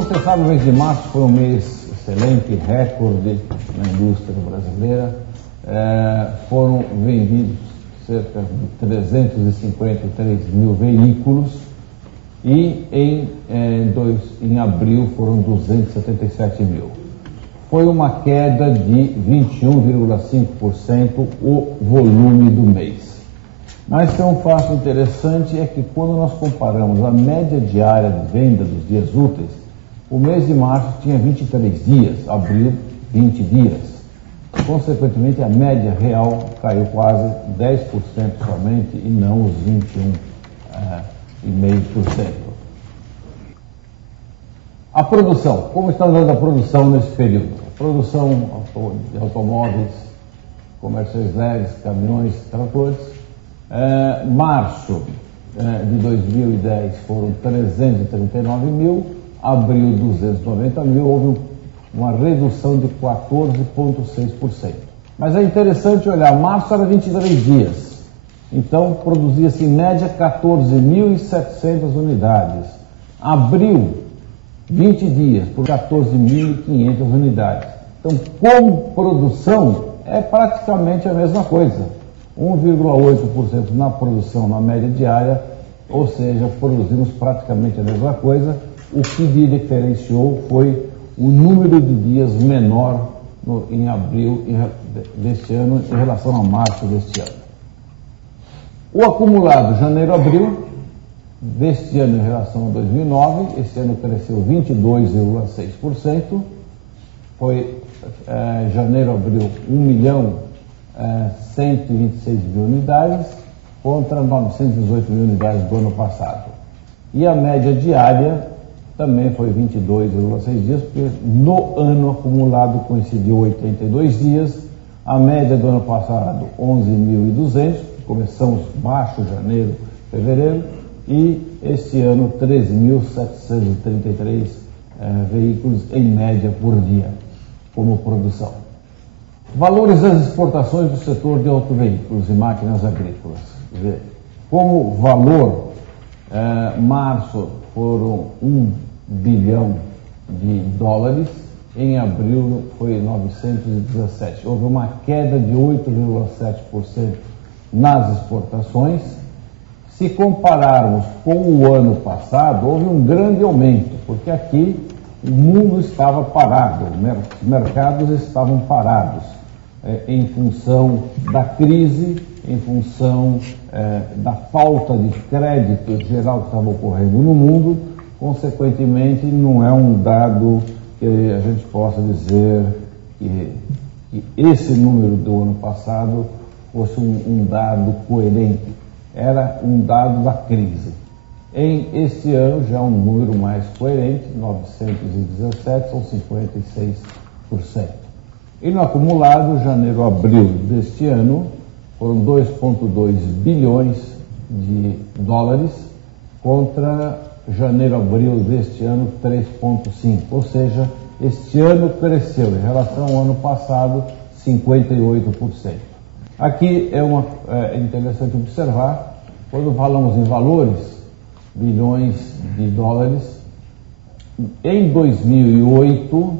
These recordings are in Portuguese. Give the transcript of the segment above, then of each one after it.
Como você sabe, o mês de março foi um mês excelente, recorde na indústria brasileira. Foram vendidos cerca de 353 mil veículos e em abril foram 277 mil. Foi uma queda de 21,5% o volume do mês. Mas tem um fato interessante, é que quando nós comparamos a média diária de venda dos dias úteis, o mês de março tinha 23 dias, abril 20 dias. Consequentemente, a média real caiu quase 10% somente e não os 21,5%. A produção, como está andando a produção nesse período? A produção de automóveis, comerciais leves, caminhões, tratores. Março de 2010 foram 339 mil, abril 290 mil, houve uma redução de 14,6%. Mas é interessante olhar, março era 23 dias, então produzia-se em média 14.700 unidades. Abril, 20 dias, por 14.500 unidades. Então, como produção, é praticamente a mesma coisa. 1,8% na produção na média diária, ou seja, produzimos praticamente a mesma coisa. O que diferenciou foi o número de dias menor em abril deste ano em relação a março deste ano. O acumulado janeiro-abril deste ano em relação a 2009, esse ano cresceu 22,6%, foi janeiro-abril 1.126.000 unidades contra 918 mil unidades do ano passado. E a média diária também foi 22,6 dias, porque no ano acumulado coincidiu 82 dias, a média do ano passado 11.200, começamos baixo, janeiro, fevereiro, e este ano 3.733 veículos em média por dia, como produção. Valores das exportações do setor de autoveículos e máquinas agrícolas. Como valor, março foram 1 bilhão de dólares, em abril foi 917. Houve uma queda de 8,7% nas exportações. Se compararmos com o ano passado, houve um grande aumento, porque aqui o mundo estava parado, os mercados estavam parados, em função da crise, em função da falta de crédito geral que estava ocorrendo no mundo. Consequentemente, não é um dado que a gente possa dizer que esse número do ano passado fosse um dado coerente. Era um dado da crise. Em este ano, já um número mais coerente, 917, são 56%. E no acumulado, janeiro-abril deste ano, foram 2,2 bilhões de dólares contra janeiro-abril deste ano, 3,5. Ou seja, este ano cresceu em relação ao ano passado, 58%. Aqui é interessante observar, quando falamos em valores, bilhões de dólares, em 2008,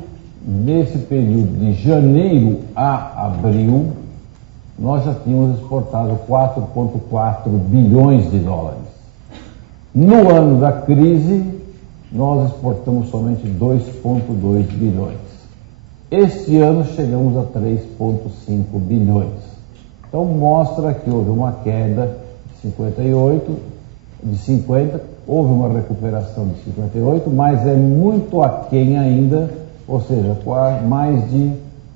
nesse período de janeiro a abril, nós já tínhamos exportado 4,4 bilhões de dólares. No ano da crise, nós exportamos somente 2,2 bilhões. Este ano chegamos a 3,5 bilhões. Então mostra que houve uma queda de 50, houve uma recuperação de 58, mas é muito aquém ainda, ou seja,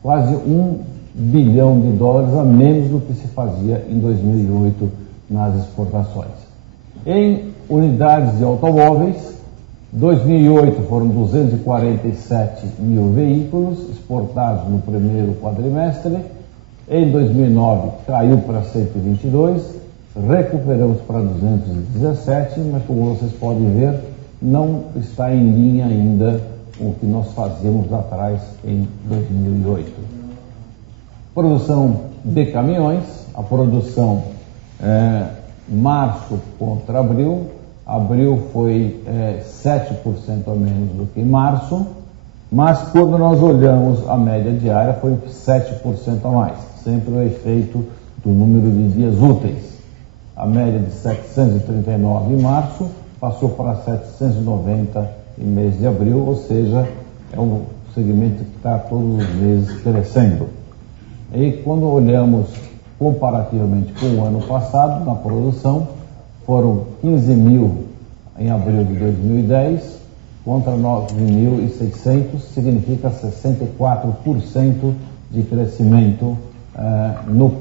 quase 1 bilhão de dólares a menos do que se fazia em 2008 nas exportações. Em unidades de automóveis, 2008 foram 247 mil veículos exportados no primeiro quadrimestre. Em 2009 caiu para 122, recuperamos para 217, mas como vocês podem ver, não está em linha ainda o que nós fazíamos lá atrás em 2008. Produção de caminhões, a produção março contra abril, Abril foi 7% a menos do que março, mas quando nós olhamos a média diária foi 7% a mais, sempre o efeito do número de dias úteis. A média de 739 em março passou para 790 em mês de abril, ou seja, é um segmento que está todos os meses crescendo. E quando olhamos comparativamente com o ano passado, na produção, foram 15 mil em abril de 2010, contra 9.600, significa 64% de crescimento no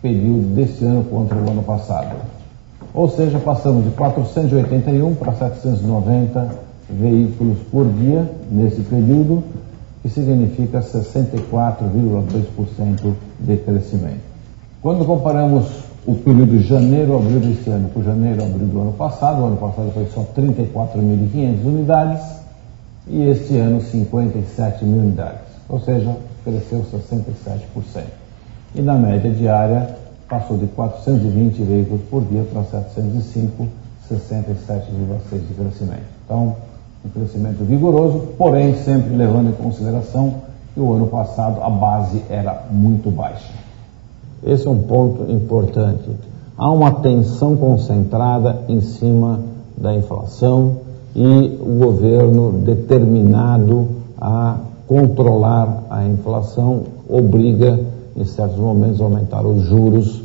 período deste ano contra o ano passado. Ou seja, passamos de 481 para 790 veículos por dia nesse período, que significa 64,2% de crescimento. Quando comparamos o período de janeiro a abril deste ano com janeiro a abril do ano passado, o ano passado foi só 34.500 unidades e este ano 57 mil unidades, ou seja, cresceu 67%. E na média diária passou de 420 veículos por dia para 705, 67,6% de crescimento. Então, um crescimento vigoroso, porém sempre levando em consideração que o ano passado a base era muito baixa. Esse é um ponto importante. Há uma tensão concentrada em cima da inflação e o governo determinado a controlar a inflação obriga, em certos momentos, a aumentar os juros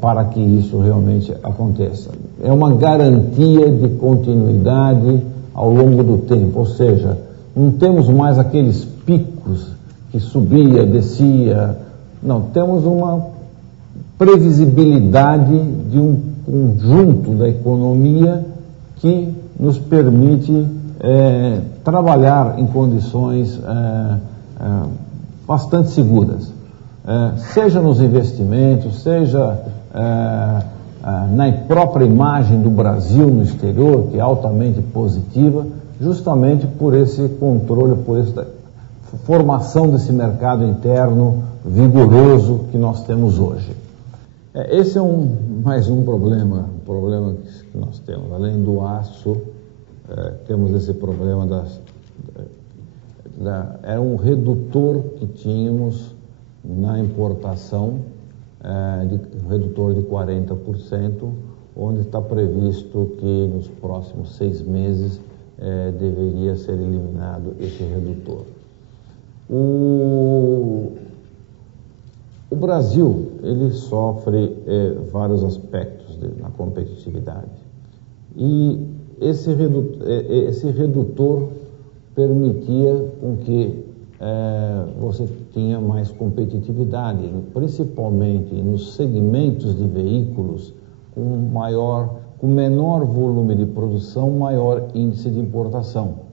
para que isso realmente aconteça. É uma garantia de continuidade ao longo do tempo, ou seja, não temos mais aqueles picos que subia, descia, não, temos uma previsibilidade de um conjunto da economia que nos permite trabalhar em condições bastante seguras, seja nos investimentos, seja na própria imagem do Brasil no exterior, que é altamente positiva, justamente por esse controle, por essa formação desse mercado interno vigoroso que nós temos hoje. Esse é mais um problema que nós temos. Além do aço, temos esse problema era um redutor que tínhamos na importação, redutor de 40%, onde está previsto que nos próximos 6 meses deveria ser eliminado esse redutor. O Brasil, ele sofre vários aspectos na competitividade e esse redutor permitia com que você tinha mais competitividade, principalmente nos segmentos de veículos com menor volume de produção, maior índice de importação.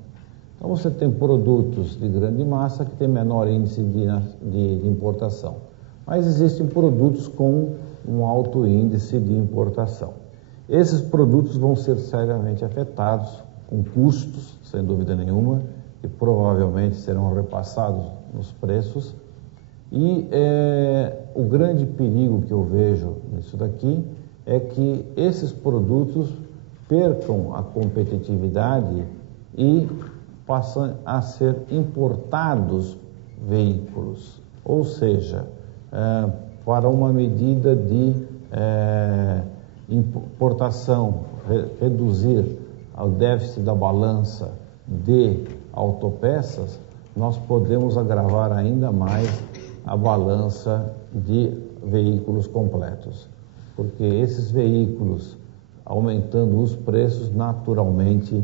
Então você tem produtos de grande massa que tem menor índice de importação, mas existem produtos com um alto índice de importação. Esses produtos vão ser seriamente afetados, com custos, sem dúvida nenhuma, que provavelmente serão repassados nos preços. E o grande perigo que eu vejo nisso daqui é que esses produtos percam a competitividade e passam a ser importados veículos, ou seja, para uma medida de importação, reduzir ao déficit da balança de autopeças, nós podemos agravar ainda mais a balança de veículos completos, porque esses veículos, aumentando os preços, naturalmente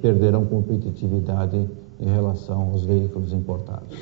perderão competitividade em relação aos veículos importados.